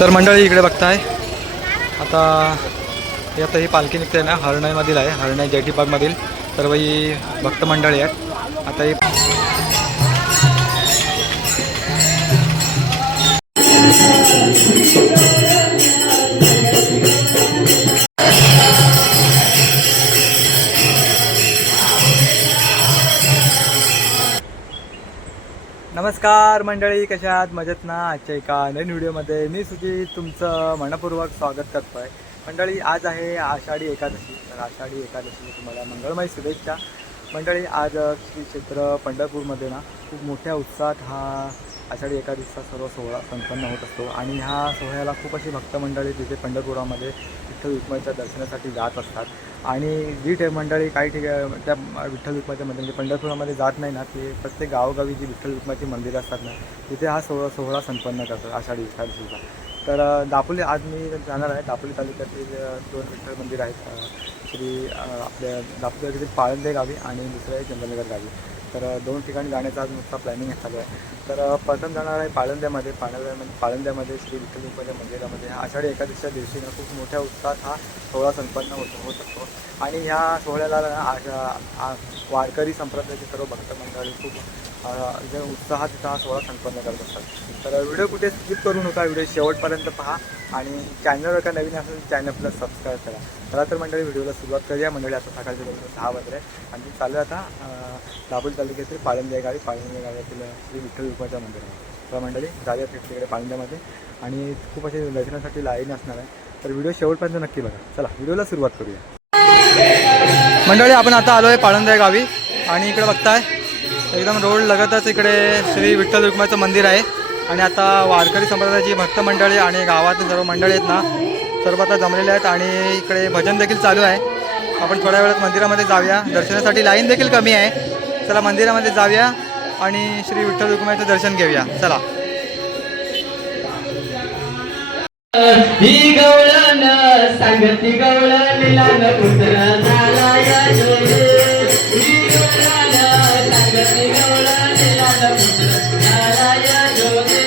तर मंडळी इकडे बघताय आता ही पालखी निघते ना हरणाईमधील आहे, हरणाई जयटीबागमधील सर्व ही भक्त मंडळी आहेत. आता ही नमस्कार मंडळी, कशा आहात? मजेत ना? आजच्या एका नवीन व्हिडिओमध्ये मी सुजित तुमचं मनपूर्वक स्वागत करतो आहे. मंडळी आज आहे आषाढी एकादशी. तर आषाढी एकादशी तुम्हाला मंगळमय शुभेच्छा. मंडळी आज श्री क्षेत्र पंढरपूरमध्ये ना खूप मोठ्या उत्साहात हा आषाढी एकादशीचा सर्व सोहळा संपन्न होत असतो आणि ह्या सोहळ्याला खूप अशी भक्त मंडळी तिथे पंढरपुरामध्ये विठ्ठल रुक्माईच्या दर्शनासाठी जात असतात. आणि जी मंडळी काही ठिकाणी त्या विठ्ठल रुक्माईच्या मंदिर म्हणजे पंढरपुरामध्ये जात नाही ना, ते प्रत्येक गावोगावी जी विठ्ठल रुक्माईची मंदिरं असतात ना तिथे हा सोहळा संपन्न करतात आषाढी एकादशीचा. तर दापोली आज मी जाणार आहे. दापोली तालुक्यातील 2 विठ्ठल मंदिर आहेत. आपल्या दापोली तालुक्यातील पाळंदे गावी आणि दुसरं आहे चंदननगर गावी. तर 2 ठिकाणी जाण्याचा आज नुसता प्लॅनिंग चालू आहे. तर प्रथम जाणार आहे पाळंद्यामध्ये श्री विठ्ठल रुक्माईच्या मंदिरामध्ये आषाढी एकादशीच्या दिवशी ना खूप मोठ्या उत्साहात हा सोहळा संपन्न होत असतो. आणि ह्या सोहळ्याला वारकरी संप्रदायाचे सर्व भक्त मंडळी खूप उत्साहात तिथं हा सोहळा संपन्न करत असतात. तर व्हिडिओ कुठे स्किप करू नका, व्हिडिओ शेवटपर्यंत पहा आणि चॅनलवर का नवीन असेल चॅनलला सबस्क्राईब करा. चला तर मंडळी व्हिडिओला सुरुवात करूया. मंडळी आता सकाळचे 6 वाजले आणि ती चालू आता दापोली तालुक्यातील पाळंदे गावातील श्री विठ्ठल रुक्माईच्या मंदिरामध्ये. तर मंडळी जाऊया तिकडे पाळंद्यामध्ये आणि खूप असे दर्शनासाठी लाईन असणार आहे. तर व्हिडिओ शेवटपर्यंत नक्की बघा. चला व्हिडिओला सुरुवात करूया. मंडळी आपण आता आलो आहे पाळंदे गावी आणि इकडे बघताय एकदम रोड लगतच इकडे श्री विठ्ठल रुक्माईचं मंदिर आहे. आणि आता वारकरी संप्रदायाची भक्त मंडळी आणि गावातील सर्व मंडळी आहेत ना सर्व आता जमलेले आहेत आणि इकडे भजन देखील चालू आहे. आपण थोड्या वेळात मंदिरामध्ये जाऊया. दर्शनासाठी लाईन देखील कमी आहे. चला मंदिरामध्ये जाऊया आणि श्री विठ्ठल रुक्माईचं दर्शन घेऊया. चला. ही गवळण सांगती गवळण लिलान पुत्र झाला या जोडे. ही गवळण सांगती गवळण लिलान पुत्र झाला या जोडे.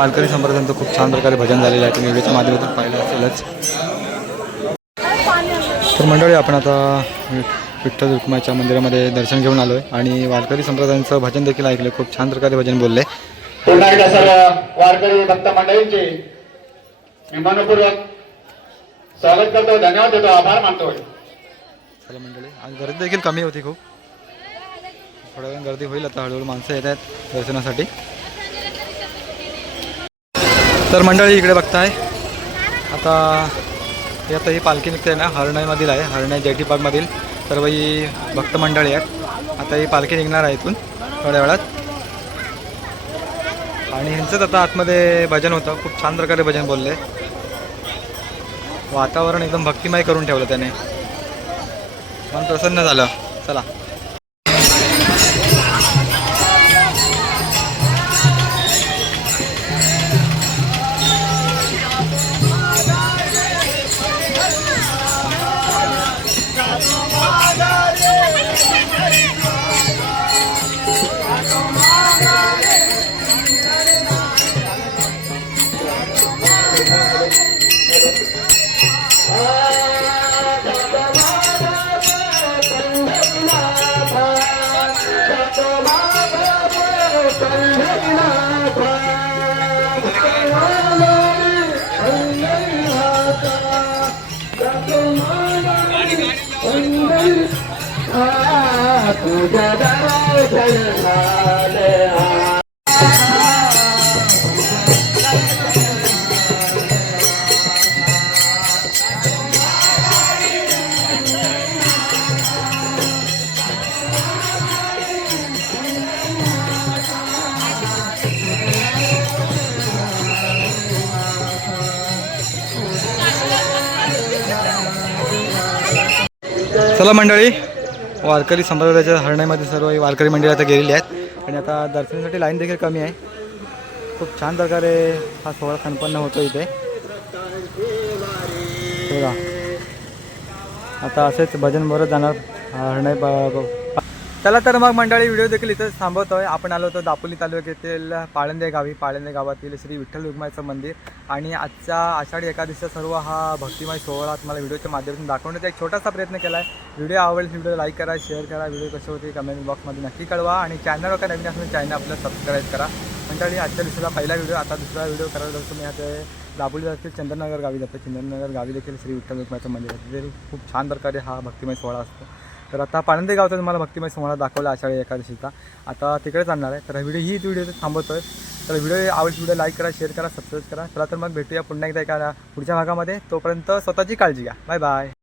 वारकरी संप्रदायांचं खूप छान प्रकारे भजन झालेलं आहे. तुम्ही व्हिडिओच्या माध्यमातून पाहिलं असेलच. तर मंडळी आपण आता विठ्ठल रुक्माईच्या मंदिरामध्ये दर्शन घेऊन आलो आहे आणि वारकरी संप्रदायांचं भजन देखील ऐकलं. खूप छान प्रकारे भजन बोलले. पुन्हा एकदा सर्व वारकरी भक्त मंडळींचे मी मनपूर्वक स्वागत करतो, धन्यवाद देतो, आभार मानतो. चला मंडळी, आज गर्दी देखील कमी होती खूप. थोड्या वेळ गर्दी होईल आता, हळूहळू माणसं येत आहेत दर्शनासाठी. तर मंडळी इकडे बघताय आता ही पालखी निघते ना, हरणाईमधील आहे, हरणाई जेटी पार्कमधील सर्व ही भक्त मंडळी आहेत. आता ही पालखी निघणार आहे इथून थोड्या वेळात आणि ह्यांचंच आता आतमध्ये भजन होतं. खूप छान प्रकारे भजन बोलले. वातावरण एकदम भक्तिमय करून ठेवलं त्याने, मन प्रसन्न झालं. चला चला मंडळी, वारकरी संप्रदायाच्या हरणाईमध्ये सर्व वारकरी मंडळी आता गेलेली आहेत आणि आता दर्शनासाठी लाईन देखील कमी आहे. खूप छान प्रकारे हा सोहळा संपन्न होतो इथे बघा. आता असेच भजन बरं जाणार हरणाई. चला तर मग मंडळी, व्हिडिओ देखील इथेच थांबवतोय. आपण आलो होतो दापोली तालुक्यातील पाळंदे गावी. पाळंदे गावातील श्री विठ्ठल रुक्माईचं मंदिर आणि आजच्या आषाढी एकादशीचा सर्व हा भक्तिमय सोहळा तुम्हाला व्हिडिओच्या माध्यमातून दाखवण्याचा एक छोटासा प्रयत्न केला आहे. व्हिडिओ आवडेल व्हिडिओ लाईक करा, शेअर करा. व्हिडिओ कसे होते कमेंट बॉक्समध्ये नक्की कळवा आणि चॅनलवर का नवीन असेल चॅनल आपलं सबस्क्राईब करा. मंडळी, आजच्या दिवसाला पहिला व्हिडिओ, आता दुसरा व्हिडिओ करायला जातो मी. आता दापोली जातील चंद्रनगर गावी जातो. चंद्रनगर गावी देखील श्री विठ्ठल रुक्माईचं मंदिर आहे. तिथे खूप छान प्रकारे हा भक्तिमय सोहळा असतो. तर आता पाळंदे गावचा तुम्हाला भक्तिमय सोहळा दाखवला आषाढी एकादशीचा. आता तिकडे जाणार आहे. तर व्हिडिओ थांबवतोय. तर व्हिडिओ आवडला व्हिडिओ लाईक करा, शेअर करा, सबस्क्राईब करा. चला तर मग भेटूया पुन्हा एकदा एका पुढच्या भागामध्ये. तोपर्यंत स्वतःची काळजी घ्या. Bye bye.